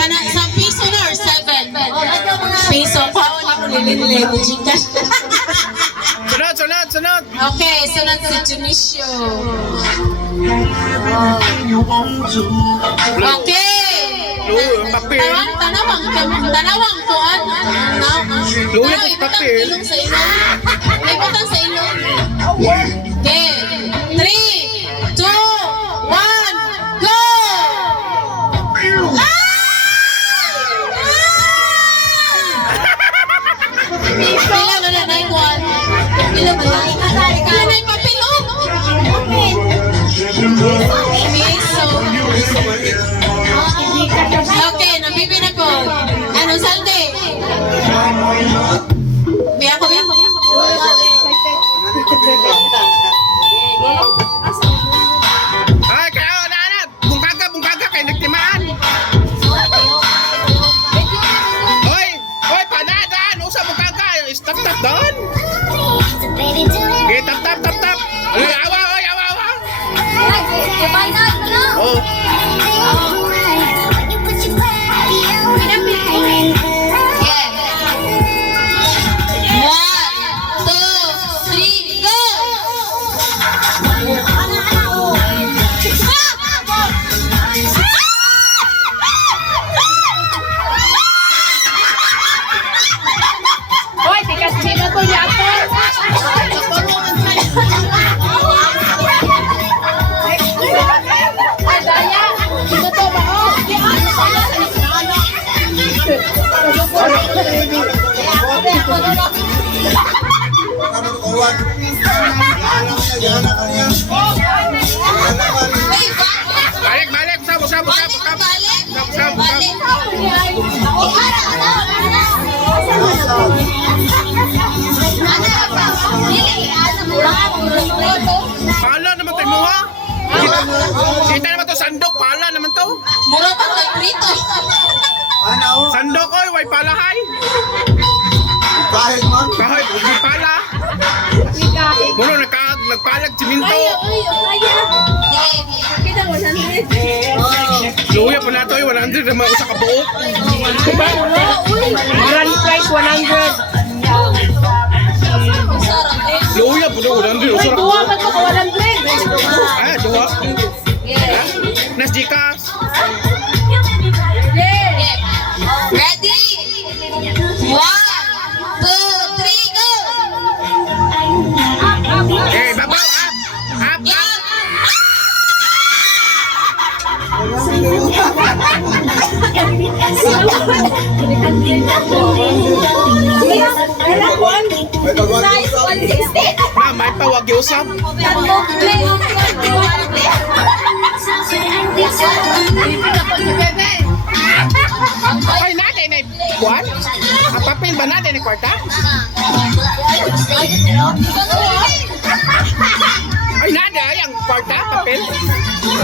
Kanang sa piso na or 7? Piso pa o nilililito Gcash. Sunod. Okay, sunod si Junicio. Okay. Papel. Tanawang kuan. Luya ko papel. Ilong sa ilong. Ibutan sa ilong. Okay. 3, 2, 1, go! Pila na na na kuan. Pila ba na? Pila na papel oh. Okay, nabibi na ko. Ano salde? Biya ko biya. Ay, kaya na. Bungkaga kay nagtimaan. Hoy, panada, usa bungkaga, stop doon. Okay, tap. Ay, awa. Oh. Balik, sabo. Pala naman tayo mo ha? Kita naman to sandok, pala naman to. Mura pa kay prito. Sandok oy, way palahay. Kahit man. Kahit hindi pala. Mulo nagpalag siminto. Luya pa na to, 100 na mausa ka buok. Grand price 100. Luya po na 100. Ay, duwa ba ito ka 100? Ah, duwa. Nas Gcash. Ready? 1, 2, 3, go! Eh, babaw, up. Na, may pawag usap. Ay, natin ay buwan? Ang papel ba natin ay kwarta? Ay, nada, ay ang kwarta, papel.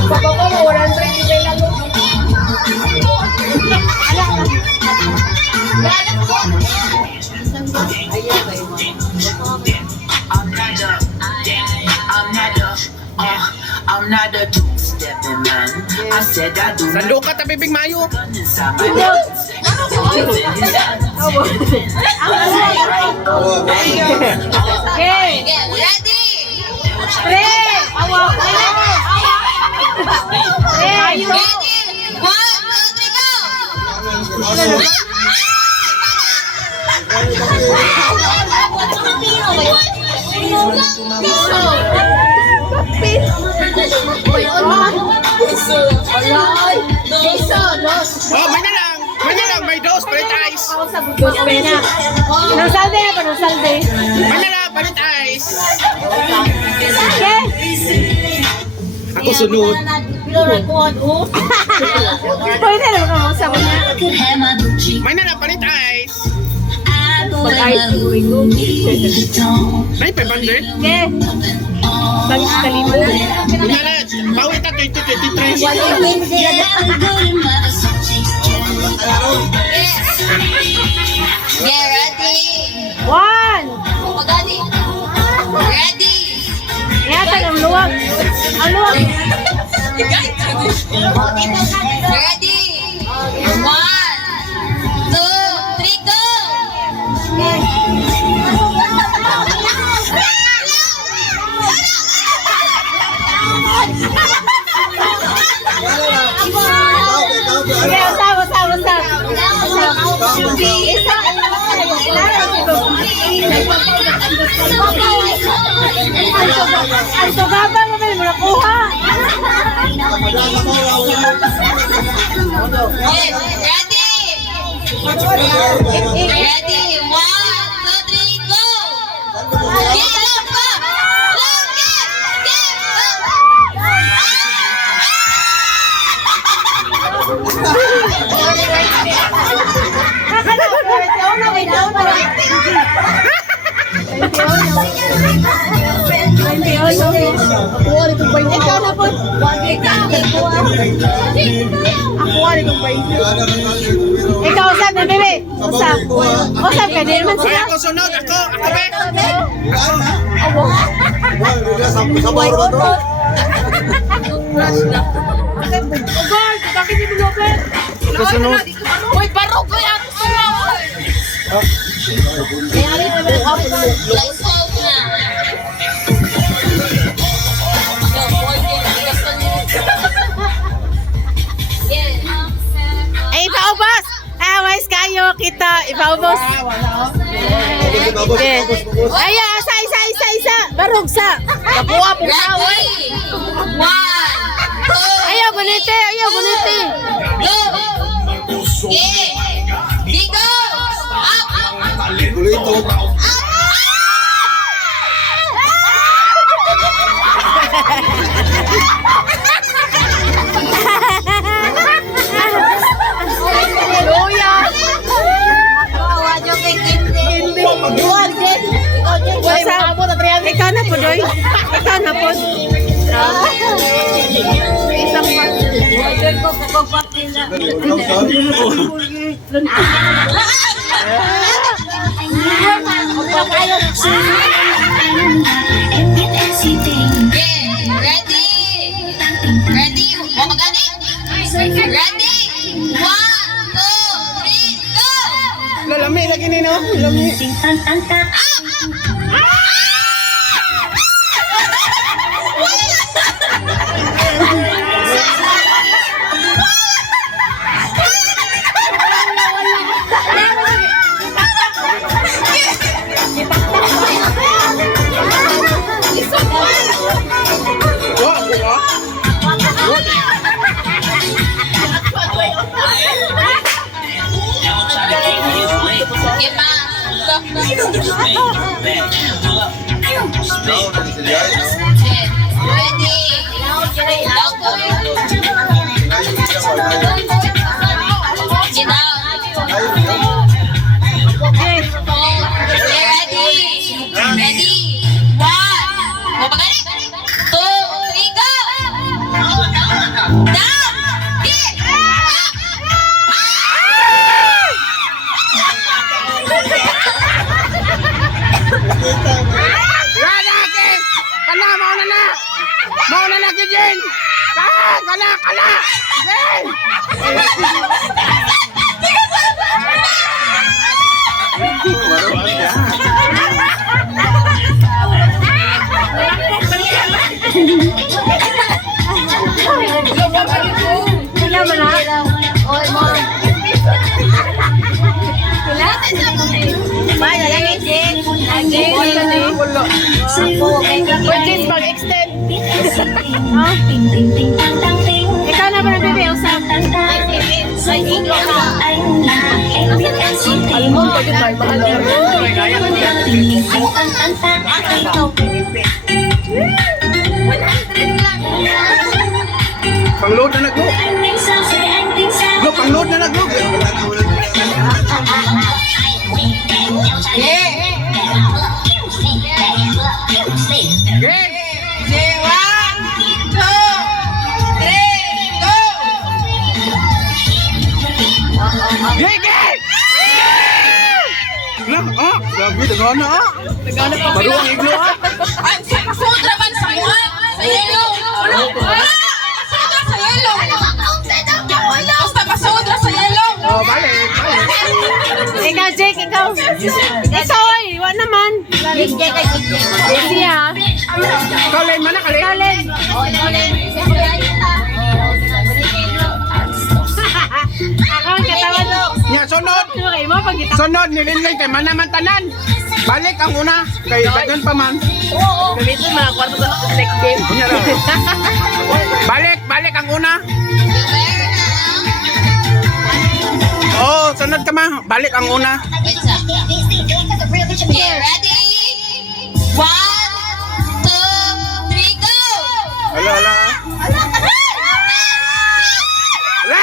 Baka ko mo 100 ibay lalo. I'm not a two-stepping man. I said I do not Sando ka, tabibing mayo. inside my head. Okay. Ready? Pre! Awa ko. Pre, ayo. Ready? 1, 2, 3, go! Oh, may na lang, may dos, palit ice. Dos pena. Anong salde na pa? Anong salde? May na lang, palit ice. Okay. Ako sunod. Pwede naman ka mo sa mga. May na lang, palit ice. Mag-ice ko. May 500. Okay. Bagis kalibo. Kumarat, bawit na 2023. Get ready? 1, Pagani. Ano? Ready? 1, 2, 3, go! Sige, usap. Isa. Ang sugaba mo ba mo nakuha? Okay, ready? Ready? 1, 2, 3, go! Get up, go! Ikaw na po. Ikaw, usap na, bebe. Usap. Usap ka, di naman Ay, sila. ako sunod. Ako, be. Ugol, bakit di mo lopet? Kasunod. Uy, barog ko yan! Lights out na. Ay, ipaubos. Awais kayo, kita. Ipaubos. Okay. Ayan, isa. Barog sa. Kapuha po sa. Ready? 1, 2, Ayaw, guniti. go! Yeah! Bigo! Up! Ikaw na po, Doy. Ikaw na po. Isang pa. Yeah! Ready? Ready? O magani? Ready? 1, 2, 3, go! Lalami lagi ni, no? Lalami. Okay, ma. Ready? Now go. Get out. Okay, ready? Ready? 1, o magani? 2, 3, go! Down! Get! Lalaki! Kana, mauna na, Jen! Kana! Jen! Wala mo na? Oy, mom. Bye, lalaki, Jen. Pwede mag-extend. Ikaw na ba na, bebe? Usap. Almond, pwede tayo. Mahal yun. Pang-load na nag-load. Pang-load na nag-load. Grabe, nagana ah. Baru ang iglo ah. Ay, sutra man sa buwan. Sa yelo. Sa yelo. Basta pasod sa yelo. Oh, balik. Ikaw, Jake, ikaw. Ikaw, ay, wala naman. Easy, ha? Kalin man na, kalin. Talent. Ako ang katawan. Nya, sunod. Ano kayo mo pag kita? Sunod, nilingling kay manaman tanan. Balik ang una. Kay dagan pa man. Gamitin mo na kwarto sa next game. Kunya lang. Balik ang una. Oh, sunod ka ma. Balik ang una. Okay, ready? 1, 2, 3, go! Hala, hala. Hala!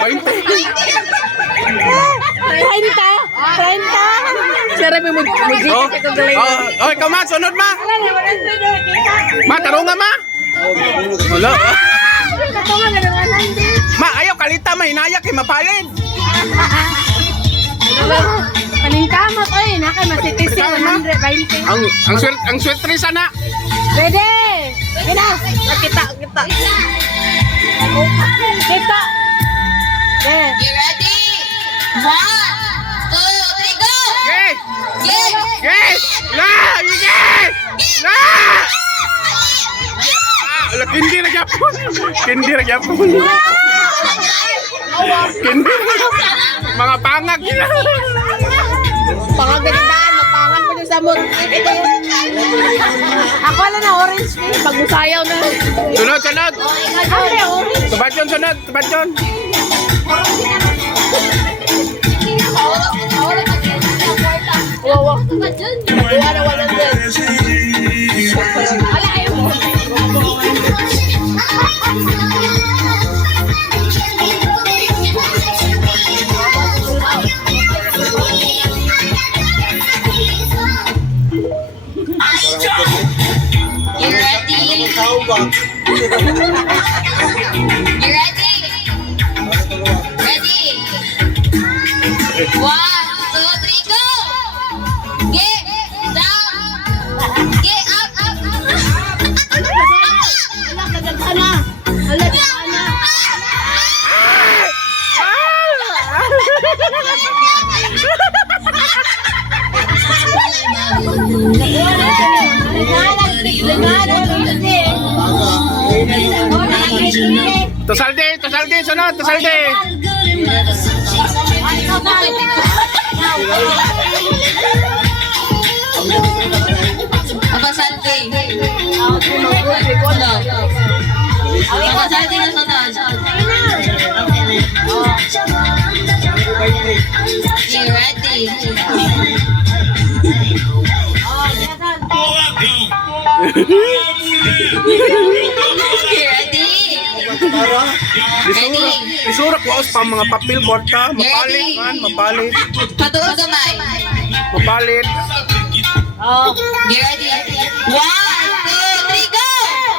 20. 30. Sarap yung mag-jig. Oh, ikaw ma, sunod ma. Ma, tarunga ma. Wala. Ma, ayaw kalita ma, inayak kay mapalid. Paningkamot, oy, naka masitisi 120. Ang sweater sana. Pwede! Pina! Kita! Kita! Kita! Yeah. You ready? 1, 2, 3, go! Okay. Yeah! Okay. La, okay. La. Ala, kindi na gyapon. Kindi na gyapon. Kindi. Mga pangag. Pangagalitaan, mapangan pa yung samot. Ako lang na orange face, pag musayaw na. Sunod, sunod. Ako na orange. Tubad yun, sunod. Tubad yun. Wow, nakuha na 100. Wala kayo mo. You ready? You ready? Ready? 1, 2, 3, go! Get down! Get up! Wala, kagaghan na. Wala, kagaghan na. Tosaldi, sunod, tosaldi. Apa Santi? Apa Santi na sunod? You ready? You ready? Isurak ko pa mga papel borta, mapalit man, mapalit. Patuod gamay. Mapalit. You ready? 1, 2, 3, go!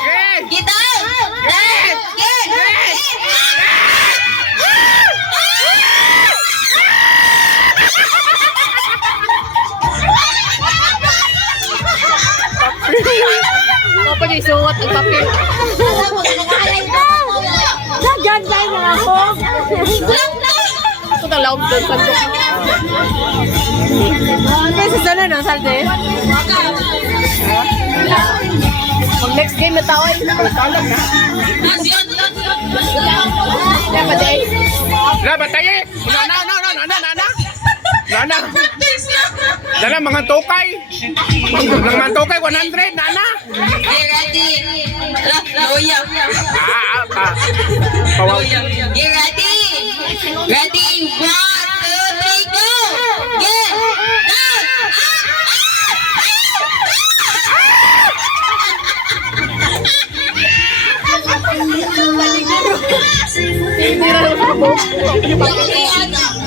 Okay. Get down! Get! Ako pa isuot ang papel. Nag-gantay na ako. Ako na laog doon sa doon. Okay, sa sana na, Salde. Mag next game na tao ay. Talag na. Kaya pa day. Na, bataye. Nana. Nana, mga tokay. Mga tokay, 100, nana. You ready? Loyang. Pawaw. You ready? Ready? 1, 2, 3, go! Get down!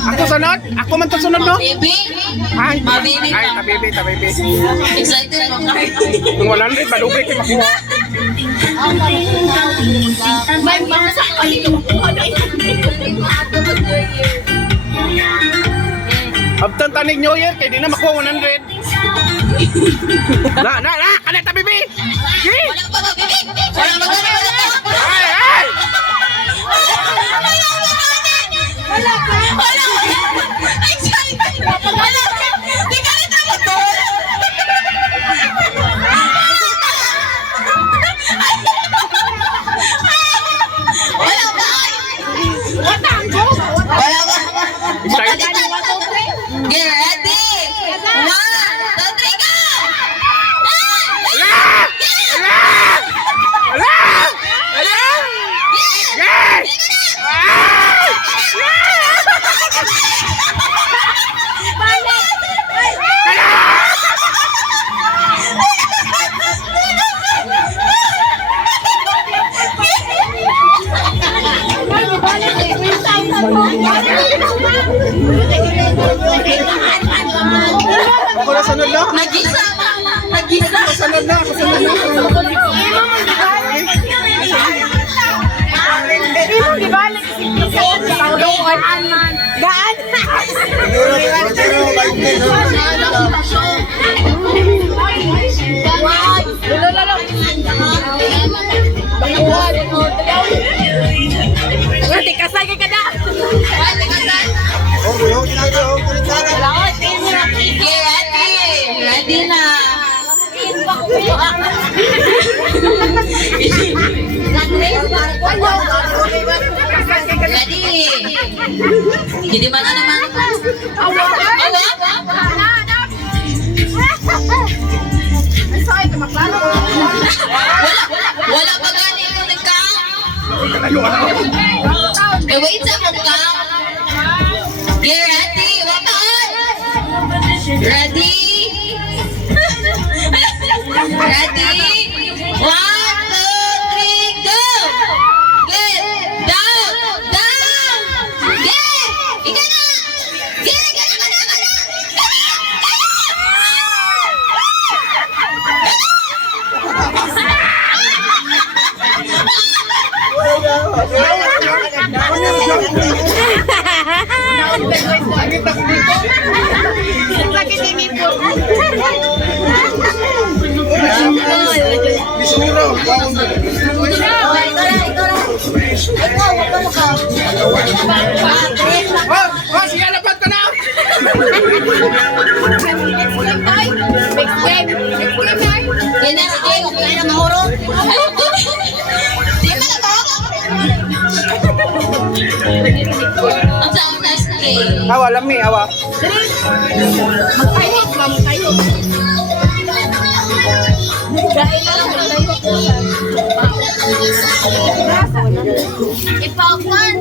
Ako sunod? Ako man to sunod, no? Baby? Ay, Mabibi ay, pa. tabibi. Excited mo ka? Yung 100, madugay kayo makuha. May masak ka dito makuha na Abtan tanig New Year, kaya di na makuha 100. Na, kaneta bibi. Gi. Walang pabibig! Walang magana! Ay, ay. Wala ka! Wala ka! Excited! Wala ka! Di ka rin naman to! Wala ba? Wala ba? Excited. Get ready! 1, 2, 3, go! Ala! Ala! Ala! Ala! Yes! Ah! Ako na sunod na. Nagisa! Nagisa! Sunod na. Sunod na. Di ba? Gaan. Kasay ka na. Ready na! Ready! Hindi man naman. Awa? Wala pa gani ito nagkang? Wait sa akong kang. Get ready! Wakaan! Ready? Ready? 1, 2, 3, go! Get down! Down! Get! Ika na! Get! Ika na! Sakit ini po. Bisuro. Oh, siya lapat ka na. Yan na, sige. Okay na mahuro. Di ba na to? Ang sound na sige. Awa, lami, awa. Magkayot, magkayot. Ipaukan.